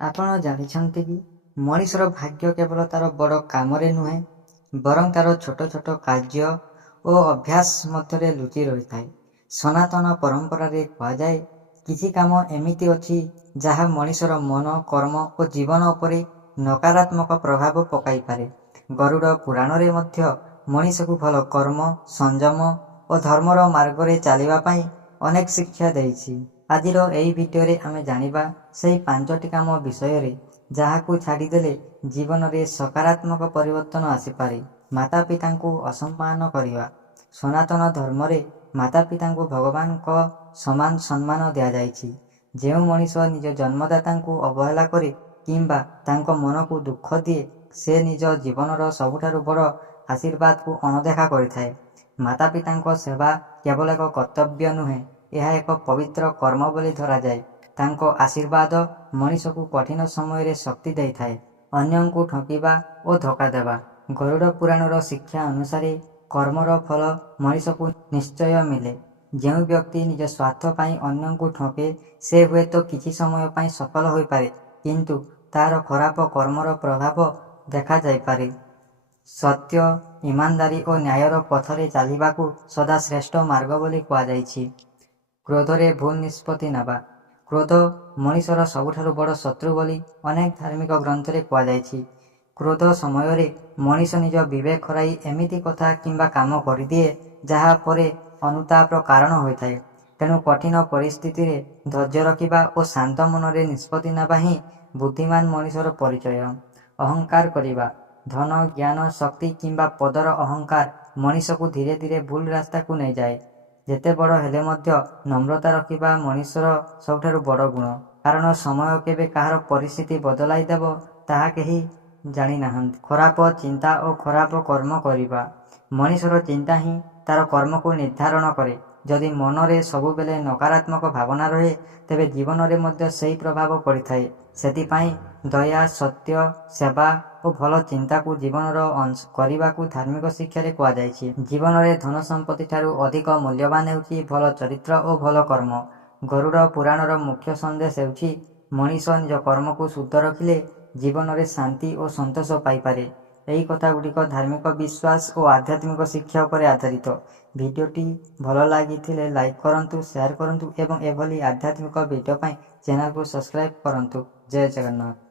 ଆପଣ ଜାଣିଛନ୍ତି କି ମଣିଷର ଭାଗ୍ୟ କେବଳ ତାର ବଡ଼ କାମରେ ନୁହେଁ ବରଂ ତାର ଛୋଟ ଛୋଟ କାର୍ଯ୍ୟ ଓ ଅଭ୍ୟାସ ମଧ୍ୟରେ ଲୁଚି ରହିଥାଏ। ସନାତନ ପରମ୍ପରାରେ କୁହାଯାଏ କିଛି କାମ ଏମିତି ଅଛି ଯାହା ମଣିଷର ମନ, କର୍ମ ଓ ଜୀବନ ଉପରେ ନକାରାତ୍ମକ ପ୍ରଭାବ ପକାଇପାରେ। ଗରୁଡ଼ ପୁରାଣରେ ମଧ୍ୟ ମଣିଷକୁ ଭଲ କର୍ମ, ସଂଯମ ଓ ଧର୍ମର ମାର୍ଗରେ ଚାଲିବା ପାଇଁ ଅନେକ ଶିକ୍ଷା ଦେଇଛି। ଆଜିର ଏହି ଭିଡ଼ିଓରେ ଆମେ ଜାଣିବା ସେହି 5ଟି କାମ ବିଷୟରେ ଯାହାକୁ ଛାଡ଼ିଦେଲେ ଜୀବନରେ ସକାରାତ୍ମକ ପରିବର୍ତ୍ତନ ଆସିପାରେ। ମାତାପିତାଙ୍କୁ ଅସମ୍ମାନ କରିବା। ସନାତନ ଧର୍ମରେ ମାତାପିତାଙ୍କୁ ଭଗବାନଙ୍କ ସମାନ ସମ୍ମାନ ଦିଆଯାଇଛି। ଯେଉଁ ମଣିଷ ନିଜ ଜନ୍ମଦାତାଙ୍କୁ ଅବହେଳା କରେ କିମ୍ବା ତାଙ୍କ ମନକୁ ଦୁଃଖ ଦିଏ ସେ ନିଜ ଜୀବନର ସବୁଠାରୁ ବଡ଼ ଆଶୀର୍ବାଦକୁ ଅଣଦେଖା କରିଥାଏ। ମାତାପିତାଙ୍କ ସେବା କେବଳ ଏକ କର୍ତ୍ତବ୍ୟ ନୁହେଁ, ଏହା ଏକ ପବିତ୍ର କର୍ମ ବୋଲି ଧରାଯାଏ। ତାଙ୍କ ଆଶୀର୍ବାଦ ମଣିଷକୁ କଠିନ ସମୟରେ ଶକ୍ତି ଦେଇଥାଏ। ଅନ୍ୟଙ୍କୁ ଠକିବା ଓ ଧୋକା ଦେବା। ଗରୁଡ଼ ପୁରାଣର ଶିକ୍ଷା ଅନୁସାରେ କର୍ମର ଫଳ ମଣିଷକୁ ନିଶ୍ଚୟ ମିଳେ। ଯେଉଁ ବ୍ୟକ୍ତି ନିଜ ସ୍ୱାର୍ଥ ପାଇଁ ଅନ୍ୟଙ୍କୁ ଠକେ ସେ ହୁଏତ କିଛି ସମୟ ପାଇଁ ସଫଳ ହୋଇପାରେ, କିନ୍ତୁ ତାର ଖରାପ କର୍ମର ପ୍ରଭାବ ଦେଖାଯାଇପାରେ। ସତ୍ୟ, ଇମାନଦାରୀ ଓ ନ୍ୟାୟର ପଥରେ ଚାଲିବାକୁ ସଦା ଶ୍ରେଷ୍ଠ ମାର୍ଗ ବୋଲି କୁହାଯାଇଛି। କ୍ରୋଧରେ ଭୁଲ ନିଷ୍ପତ୍ତି ନେବା। କ୍ରୋଧ ମଣିଷର ସବୁଠାରୁ ବଡ଼ ଶତ୍ରୁ ବୋଲି ଅନେକ ଧାର୍ମିକ ଗ୍ରନ୍ଥରେ କୁହାଯାଇଛି। କ୍ରୋଧ ସମୟରେ ମଣିଷ ନିଜ ବିବେକ ହରାଇ ଏମିତି କଥା କିମ୍ବା କାମ କରିଦିଏ ଯାହା ପରେ ଅନୁତାପର କାରଣ ହୋଇଥାଏ। ତେଣୁ କଠିନ ପରିସ୍ଥିତିରେ ଧୈର୍ଯ୍ୟ ରଖିବା ଓ ଶାନ୍ତ ମନରେ ନିଷ୍ପତ୍ତି ନେବା ହିଁ ବୁଦ୍ଧିମାନ ମଣିଷର ପରିଚୟ। ଅହଙ୍କାର କରିବା। ଧନ, ଜ୍ଞାନ, ଶକ୍ତି କିମ୍ବା ପଦର ଅହଙ୍କାର ମଣିଷକୁ ଧୀରେ ଧୀରେ ଭୁଲ ରାସ୍ତାକୁ ନେଇଯାଏ। ଯେତେ ବଡ଼ ହେଲେ ମଧ୍ୟ ନମ୍ରତା ରଖିବା ମଣିଷର ସବୁଠାରୁ ବଡ଼ ଗୁଣ। କାରଣ ସମୟ କେବେ କାହାର ପରିସ୍ଥିତି ବଦଳାଇ ଦେବ ତାହା କେହି ଜାଣିନାହାନ୍ତି। ଖରାପ ଚିନ୍ତା ଓ ଖରାପ କର୍ମ କରିବା। ମଣିଷର ଚିନ୍ତା ହିଁ ତାର କର୍ମକୁ ନିର୍ଦ୍ଧାରଣ କରେ। ଯଦି ମନରେ ସବୁବେଳେ ନକାରାତ୍ମକ ଭାବନା ରହେ ତେବେ ଜୀବନରେ ମଧ୍ୟ ସେହି ପ୍ରଭାବ ପଡ଼ିଥାଏ। ସେଥିପାଇଁ ଦୟା, ସତ୍ୟ, ସେବା ଓ ଭଲ ଚିନ୍ତାକୁ ଜୀବନର ଅଂଶ କରିବାକୁ ଧାର୍ମିକ ଶିକ୍ଷାରେ କୁହାଯାଇଛି। ଜୀବନରେ ଧନ ସମ୍ପତ୍ତି ଠାରୁ ଅଧିକ ମୂଲ୍ୟବାନ ହେଉଛି ଭଲ ଚରିତ୍ର ଓ ଭଲ କର୍ମ। ଗରୁଡ଼ ପୁରାଣର ମୁଖ୍ୟ ସନ୍ଦେଶ ହେଉଛି ମଣିଷ ନିଜ କର୍ମକୁ ଶୁଦ୍ଧ ରଖିଲେ ଜୀବନରେ ଶାନ୍ତି ଓ ସନ୍ତୋଷ ପାଇପାରେ। ଏହି କଥାଗୁଡ଼ିକ ଧାର୍ମିକ ବିଶ୍ୱାସ ଓ ଆଧ୍ୟାତ୍ମିକ ଶିକ୍ଷା ଉପରେ ଆଧାରିତ। ଭିଡ଼ିଓଟି ଭଲ ଲାଗିଥିଲେ ଲାଇକ୍ କରନ୍ତୁ, ସେୟାର କରନ୍ତୁ ଏବଂ ଏଭଳି ଆଧ୍ୟାତ୍ମିକ ଭିଡ଼ିଓ ପାଇଁ ଚ୍ୟାନେଲକୁ ସବସ୍କ୍ରାଇବ୍ କରନ୍ତୁ। ଜୟ ଜଗନ୍ନାଥ।